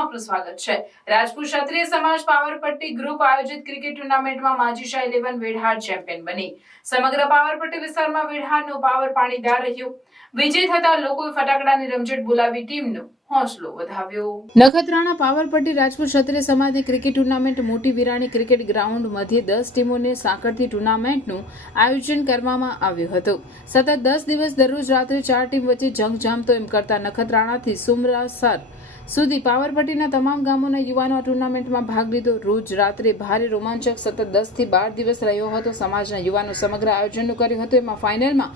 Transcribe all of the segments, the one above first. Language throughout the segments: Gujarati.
આપનું સ્વાગત છે. રાજપૂત ક્ષત્રિય સમાજ પાવર પટ્ટી ગ્રુપ આયોજિત ક્રિકેટ ટુર્નામેન્ટમાં માજીશા ઇલેવન વેઢાર ચેમ્પિયન બની. સમગ્ર પાવર પટ્ટી વિસ્તારમાં વેઢારનું પાવર પાણીદાર રહ્યું. વિજય થતા લોકોએ ફટાકડાની રમઝટ બોલાવી ટીમનું નખત્રાણા પાવરપટ્ટી રાજપૂત ક્ષત્રિય સમાજની ક્રિકેટ ટુર્નામેન્ટ મોટી વિરાણી ક્રિકેટ ગ્રાઉન્ડ મધ્યે દસ ટીમોને સાંકળતી ટુર્નામેન્ટનું આયોજન કરવામાં આવ્યું હતું. સતત દસ દિવસ દરરોજ રાત્રે ચાર ટીમ વચ્ચે જંગ જામતો એમ કરતા નખત્રાણાથી સુમરાસર સુધી પાવરપટ્ટીના તમામ ગામોના યુવાનો આ ટુર્નામેન્ટમાં ભાગ લીધો. રોજ રાત્રે ભારે રોમાંચક સતત દસથી બાર દિવસ રહ્યો હતો. સમાજના યુવાનો સમગ્ર આયોજનનું કર્યું હતું. એમાં ફાઇનલમાં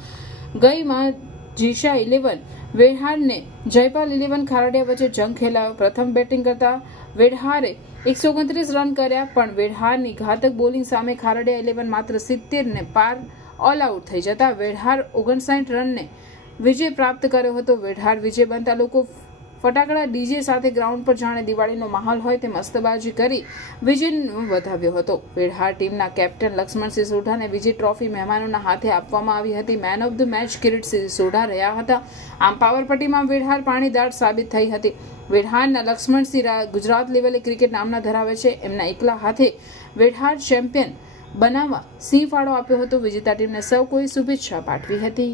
ગઈમાં જીશા ઇલેવન વેહારને જયપાલ ઇલેવન ખારડિયા વચ્ચે જંગ ખેલાયો. પ્રથમ બેટિંગ કરતા વેડહારે એકસો ઓગણત્રીસ રન કર્યા, પણ વેડહારની ઘાતક બોલિંગ સામે ખારડિયા ઇલેવન માત્ર સિત્તેરને પાર ઓલ આઉટ થઈ જતા. વેડહાર ઓગણસાઠ રનને વિજય પ્રાપ્ત કર્યો હતો. વેઢાર વિજય બનતા લોકો ફટાકડા ડીજે સાથે ગ્રાઉન્ડ પર જાણે દિવાળીનો માહોલ હોય તે મસ્તબાજી કરી વિજય વધાવ્યો હતો. વેડહાર ટીમના કેપ્ટન લક્ષ્મણસિંહ સોઢાને વિજય ટ્રોફી મહેમાનોના હાથે આપવામાં આવી હતી. Man of the match Kiritsinh Sodha રહ્યા હતા. આમ પાવરપટ્ટીમાં વેડહાર પાણીદાર સાબિત થઈ હતી. વેડહારના લક્ષ્મણસિંહ ગુજરાત લેવલે ક્રિકેટ નામના ધરાવે છે. એમના એકલા હાથે વેડહાર ચેમ્પિયન બનાવવા સિંહ ફાળો આપ્યો હતો. વિજેતા ટીમને સૌ કોઈ શુભેચ્છા પાઠવી હતી.